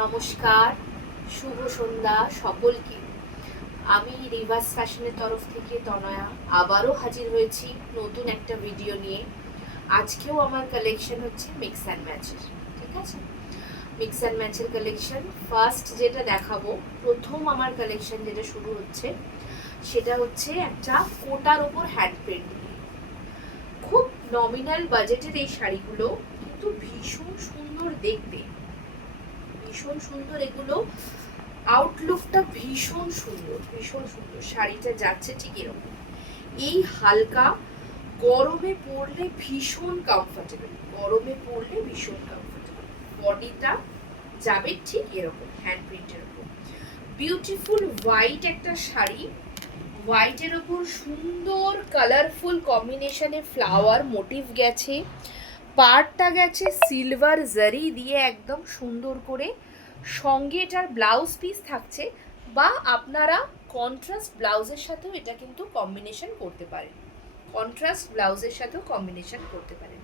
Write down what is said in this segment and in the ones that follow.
নমস্কার, শুভ সন্ধ্যা সকলকে। আমি রিভার্স ফ্যাশনের তরফ থেকে তনয়া আবারও হাজির হয়েছি নতুন একটা ভিডিও নিয়ে। আজকেও আমার কালেকশন হচ্ছে মিক্স অ্যান্ড ম্যাচের, ঠিক আছে? মিক্স অ্যান্ড ম্যাচের কালেকশন ফার্স্ট যেটা দেখাবো, প্রথম আমার কালেকশন যেটা শুরু হচ্ছে সেটা হচ্ছে একটা কোটার ওপর হ্যান্ড প্রিন্ট। খুব নমিনাল বাজেটের এই শাড়িগুলো কিন্তু ভীষণ সুন্দর দেখতে, ভীষণ সুন্দর। এগুলো আউটলুকটা ভীষণ সুন্দর, ভীষণ সুন্দর। শাড়িটা যাচ্ছে ঠিক এরকম, এই হালকা গরমে পরলে ভীষণ কমফোর্টেবল, গরমে পরলে ভীষণ কমফোর্টেবল। বডিটা যাবে ঠিক এরকম হ্যান্ড প্রিন্টের উপর। বিউটিফুল হোয়াইট একটা শাড়ি, হোয়াইটের ওপর সুন্দর কালারফুল কম্বিনেশনে ফ্লাওয়ার মোটিভ গেছে, পাড়টা গেছে সিলভার জারি দিয়ে একদম সুন্দর করে। সঙ্গে এটার ব্লাউজ পিস থাকছে, বা আপনারা কন্ট্রাস্ট ব্লাউজের সাথেও এটা কিন্তু কম্বিনেশন করতে পারেন, কন্ট্রাস্ট ব্লাউজের সাথেও কম্বিনেশন করতে পারেন।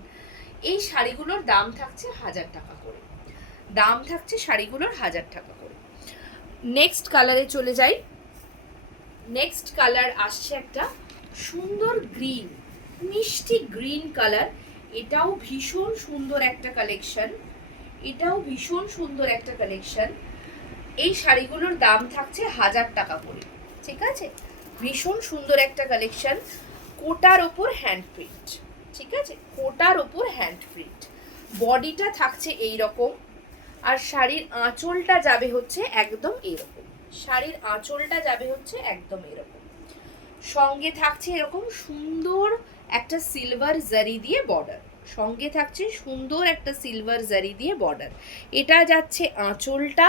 এই শাড়িগুলোর দাম থাকছে 1000 টাকা করে, দাম থাকছে শাড়িগুলোর 1000 টাকা করে। নেক্সট কালারে চলে যাই। নেক্সট কালার আসছে একটা সুন্দর গ্রিন, মিষ্টি গ্রিন কালার। এটাও ভীষণ সুন্দর একটা কালেকশন, এটাও ভীষণ সুন্দর একটা কালেকশন। এই শাড়িগুলোর দাম থাকছে 1000 টাকা করে, ঠিক আছে? ভীষণ সুন্দর একটা কালেকশন, কোটার ওপর হ্যান্ড প্রিন্ট, ঠিক আছে? কোটার ওপর হ্যান্ড প্রিন্ট। বডিটা থাকছে এই রকম, আর শাড়ির আঁচলটা যাবে হচ্ছে একদম এরকম, শাড়ির আঁচলটা যাবে হচ্ছে একদম এরকম। সঙ্গে থাকছে এরকম সুন্দর একটা সিলভার জারি দিয়ে বর্ডার, সঙ্গে থাকছে সুন্দর একটা সিলভার জারি দিয়ে বর্ডার। এটা যাচ্ছে আঁচলটা,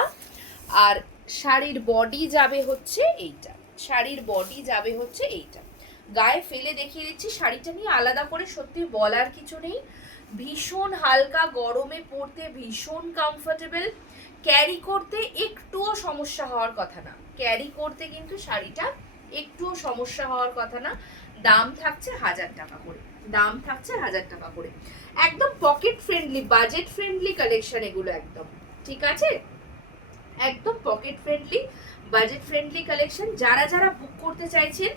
আর শাড়ির বডি যাবে হচ্ছে এইটা, শাড়ির বডি যাবে হচ্ছে এইটা। গায়ে ফেলে দেখিয়ে দিচ্ছি, শাড়িটা নিয়ে আলাদা করে সত্যি বলার কিছু নেই। ভীষণ হালকা, গরমে পরতে ভীষণ কমফোর্টেবল, ক্যারি করতে একটুও সমস্যা হওয়ার কথা না, ক্যারি করতে কিন্তু শাড়িটা একটুও সমস্যা হওয়ার কথা না। দাম থাকছে 1000 টাকা করে, দাম থাকছে 1000 টাকা করে। একদম pocket friendly, budget friendly collection এগুলো একদম, ঠিক আছে? একদম pocket friendly, budget friendly collection. যারা যারা বুক করতে চাইছেন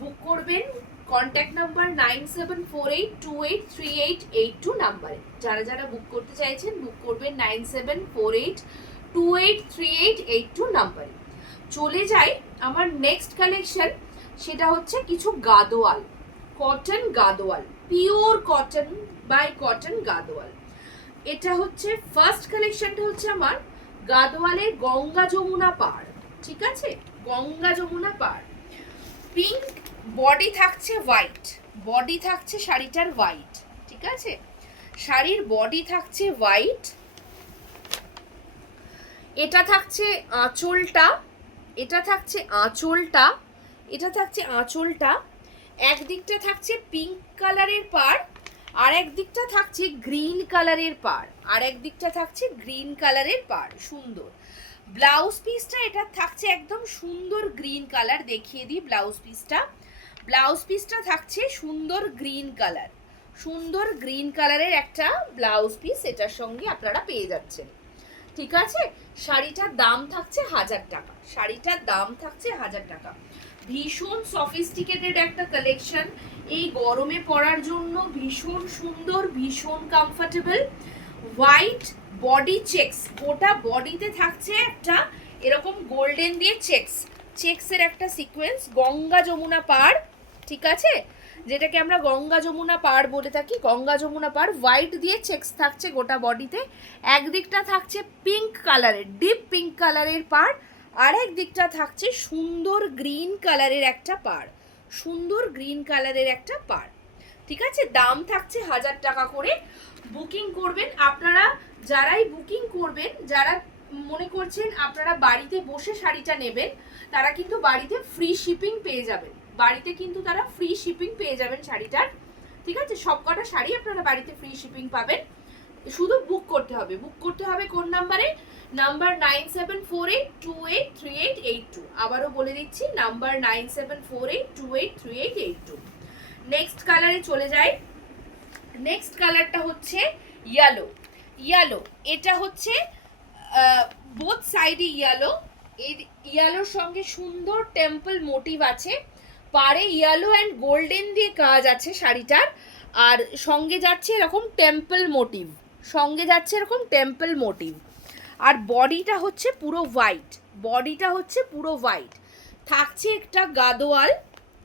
বুক করবেন কন্ট্যাক্ট নাম্বার 9748283882 নাম্বারে। যারা যারা বুক করতে চাইছেন বুক করবেন 9748283882 নাম্বারে। চলে যাই আমার নেক্সট কালেকশন, সেটা হচ্ছে কিছু Gadwal, cotton Gadwal, pure cotton by cotton Gadwal. এটা হচ্ছে ফার্স্ট কালেকশনটা হচ্ছে আমার গাদোয়ালের গঙ্গা যমুনা পাড়, ঠিক আছে? গঙ্গা যমুনা পাড়, পিঙ্ক বডি থাকছে হোয়াইট, বডি থাকছে শাড়িটার হোয়াইট, ঠিক আছে? শাড়ির বডি থাকছে হোয়াইট। এটা থাকছে আঁচলটা, এটা থাকছে আঁচলটা, এটা থাকছে আঁচলটা। একদিকটা থাকছে পিঙ্ক কালারের পাড়, আর একদিকটা থাকছে গ্রিন কালারের পাড়, আর একদিকটা থাকছে গ্রিন কালারের পাড়। সুন্দর ব্লাউজ পিসটা, এটা থাকছে একদম সুন্দর গ্রিন কালার। দেখিয়ে দিই ব্লাউজ পিসটা, ব্লাউজ পিসটা থাকছে সুন্দর গ্রিন কালার, সুন্দর গ্রিন কালারের একটা ব্লাউজ পিস এটার সঙ্গে আপনারা পেয়ে যাচ্ছেন, ঠিক আছে? শাড়িটার দাম থাকছে 1000 টাকা, শাড়িটার দাম থাকছে 1000 টাকা। ভীষণ সফিস্টিকেটেড একটা কালেকশন, এই গরমে পরার জন্য ভীষণ সুন্দর, ভীষণ কমফোর্টেবল। হোয়াইট বডি চেকস, গোটা বডিতে থাকছে একটা এরকম গোল্ডেন দিয়ে চেকস, চেকসের একটা সিকোয়েন্স। গঙ্গা যমুনা পাড়, ঠিক আছে? যেটাকে আমরা গঙ্গা যমুনা পাড় বলে থাকি, গঙ্গা যমুনা পাড়। হোয়াইট দিয়ে চেকস থাকছে গোটা বডিতে। একদিকটা থাকছে পিঙ্ক কালারের, ডিপ পিঙ্ক কালারের পাড়, আর একদিকটা থাকছে সুন্দর গ্রিন কালারের একটা পাড়, সুন্দর গ্রিন কালারের একটা পাড়, ঠিক আছে? দাম থাকছে 1000 টাকা করে। বুকিং করবেন আপনারা, যারাই বুকিং করবেন, যারা মনে করছেন আপনারা বাড়িতে বসে শাড়িটা নেবেন, তারা কিন্তু বাড়িতে ফ্রি শিপিং পেয়ে যাবেন, বাড়িতে কিন্তু তারা ফ্রি শিপিং পেয়ে যাবেন শাড়িটার, ঠিক আছে? সবকটা শাড়ি আপনারা বাড়িতে ফ্রি শিপিং পাবেন, শুধু বুক করতে হবে। বুক করতে হবে কোন নাম্বারে? নাম্বার 9748283882। আবারও বলে দিচ্ছি, নাম্বার 9748283882। নেক্সট কালারে চলে যাই। নেক্সট কালারটা হচ্ছে ইয়েলো, ইয়েলো। এটা হচ্ছে বোথ সাইডে ইয়েলো, এই ইয়েলোর সঙ্গে সুন্দর টেম্পল মোটিভ আছে, পাড়ে ইয়েলো অ্যান্ড গোল্ডেন দিয়ে কাজ আছে শাড়িটার, আর সঙ্গে যাচ্ছে এরকম টেম্পল মোটিভ, সঙ্গে যাচ্ছে এরকম টেম্পল মোটিভ। আর বডিটা হচ্ছে পুরো হোয়াইট, বডিটা হচ্ছে পুরো হোয়াইট, থাকছে একটা গাদোয়াল,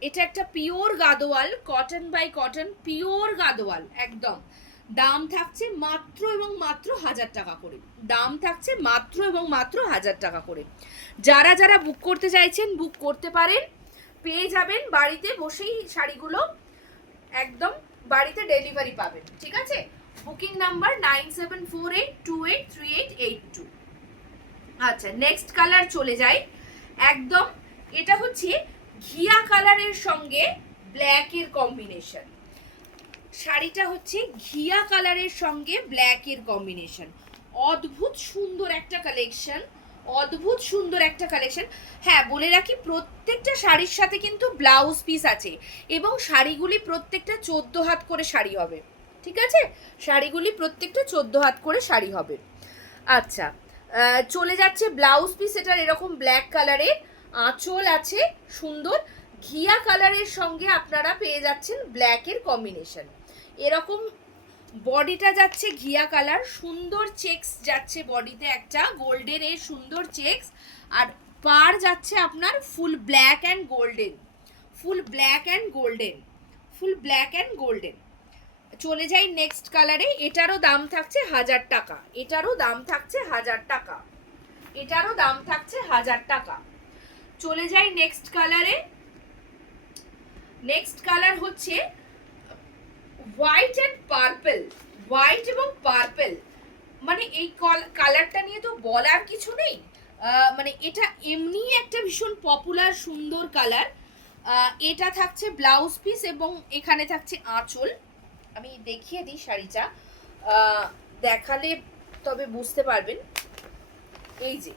এটা একটা pure Gadwal, cotton by cotton, pure Gadwal একদম। দাম থাকছে মাত্র এবং মাত্র 1000 টাকা করে, দাম থাকছে মাত্র এবং মাত্র 1000 টাকা করে। যারা যারা বুক করতে চাইছেন বুক করতে পারেন, পেয়ে যাবেন বাড়িতে বসেই শাড়িগুলো, একদম বাড়িতে ডেলিভারি পাবেন, ঠিক আছে। Booking number 9748283882। আচ্ছা, নেক্সট কালার চলে যাই, একদম এটা হচ্ছে ঘিয়া কালারের সঙ্গে ব্ল্যাকের কম্বিনেশন। শাড়িটা হচ্ছে ঘিয়া কালারের সঙ্গে ব্ল্যাকের কম্বিনেশন, অদ্ভুত সুন্দর একটা কালেকশন, অদ্ভুত সুন্দর একটা কালেকশন। হ্যাঁ বলে রাখি, প্রত্যেকটা শাড়ির সাথে কিন্তু ব্লাউজ পিস আছে, এবং শাড়িগুলি প্রত্যেকটা 14 হাত করে শাড়ি হবে, ঠিক আছে, শাড়িগুলি প্রত্যেকটা 14 হাত করে শাড়ি হবে। আচ্ছা, চলে যাচ্ছে ব্লাউজ পিস, এটার এরকম ব্ল্যাক কালারের আঁচল আছে সুন্দর, ঘিয়া কালারের সঙ্গে আপনারা পেয়ে যাচ্ছেন ব্ল্যাকের কম্বিনেশন। এরকম বডিটা যাচ্ছে ঘিয়া কালার, সুন্দর চেকস যাচ্ছে বডিতে, একটা গোল্ডেন এর সুন্দর চেকস, আর পার যাচ্ছে আপনার full black and golden, full black and golden, full black and golden. চলে যাই নেক্সট কালারে, এটারও দাম থাকছে 1000 টাকা, এটারও দাম থাকছে 1000 টাকা, এটারও দাম থাকছে 1000 টাকা। চলে যাই নেক্সট কালারে, নেক্সট কালার হচ্ছে হোয়াইট অ্যান্ড পার্পল, হোয়াইট এবং পার্পল, মানে এই কালারটা নিয়ে তো বলার কিছু নেই, মানে এটা এমনি একটা ভীষণ পপুলার সুন্দর কালার। এটা থাকছে ব্লাউজ পিস এবং এখানে থাকছে আঁচল। আমি দেখিয়ে দিই শাড়িটা, দেখালে তবে বুঝতে পারবেন। এই যে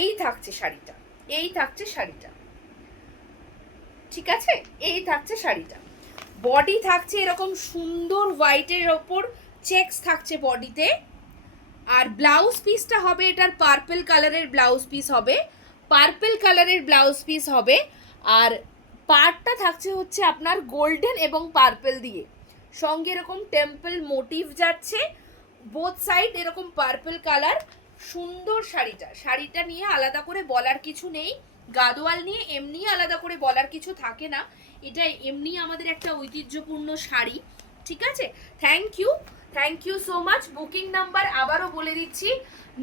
এই থাকছে শাড়িটা, এই থাকছে শাড়িটা, ঠিক আছে, এই থাকছে শাড়িটা। বডি থাকছে এরকম সুন্দর হোয়াইটের ওপর চেকস থাকছে বডিতে, আর ব্লাউজ পিসটা হবে এটার পার্পল কালারের ব্লাউজ পিস হবে, পার্পল কালারের ব্লাউজ পিস হবে, আর পার্টটা থাকছে হচ্ছে আপনার গোল্ডেন এবং পার্পল দিয়ে, সঙ্গে এরকম টেম্পল মোটিভ যাচ্ছে, বোথ সাইড এরকম পার্পল কালার। সুন্দর শাড়িটা, শাড়িটা নিয়ে আলাদা করে বলার কিছু নেই, গাদোয়াল নিয়ে এমনি আলাদা করে বলার কিছু থাকে না, এটা এমনি আমাদের একটা ঐতিহ্যপূর্ণ শাড়ি, ঠিক আছে। Thank you so much. Booking number আবারও বলে দিচ্ছি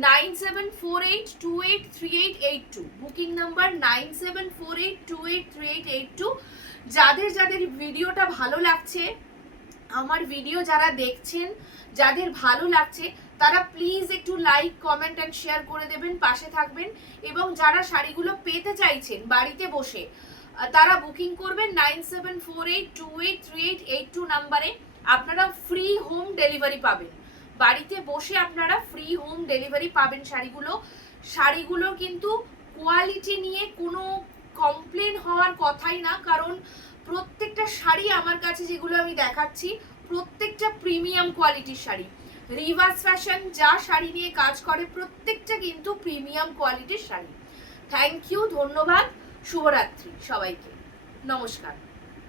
9748283882, বুকিং নাম্বার 9748283882। যাদের যাদের ভিডিওটা ভালো লাগছে, আমার ভিডিও যারা দেখছেন, যাদের ভালো লাগছে তারা প্লিজ একটু লাইক কমেন্ট অ্যান্ড শেয়ার করে দেবেন, পাশে থাকবেন, এবং যারা শাড়িগুলো পেতে চাইছেন বাড়িতে বসে তারা বুকিং করবেন 9748283882 নাম্বারে। আপনারা ফ্রি হোম ডেলিভারি পাবেন, বাড়িতে বসে আপনারা ফ্রি হোম ডেলিভারি পাবেন শাড়িগুলো। শাড়িগুলোর কিন্তু কোয়ালিটি নিয়ে কোনো কমপ্লেন হওয়ার কথাই না, কারণ প্রত্যেকটা শাড়ি আমার কাছে যেগুলো আমি দেখাচ্ছি প্রত্যেকটা প্রিমিয়াম কোয়ালিটির শাড়ি। রিভার্স ফ্যাশন যা শাড়ি নিয়ে কাজ করে প্রত্যেকটা কিন্তু প্রিমিয়াম কোয়ালিটির শাড়ি। থ্যাংক ইউ, ধন্যবাদ, শুভরাত্রি সবাইকে, নমস্কার।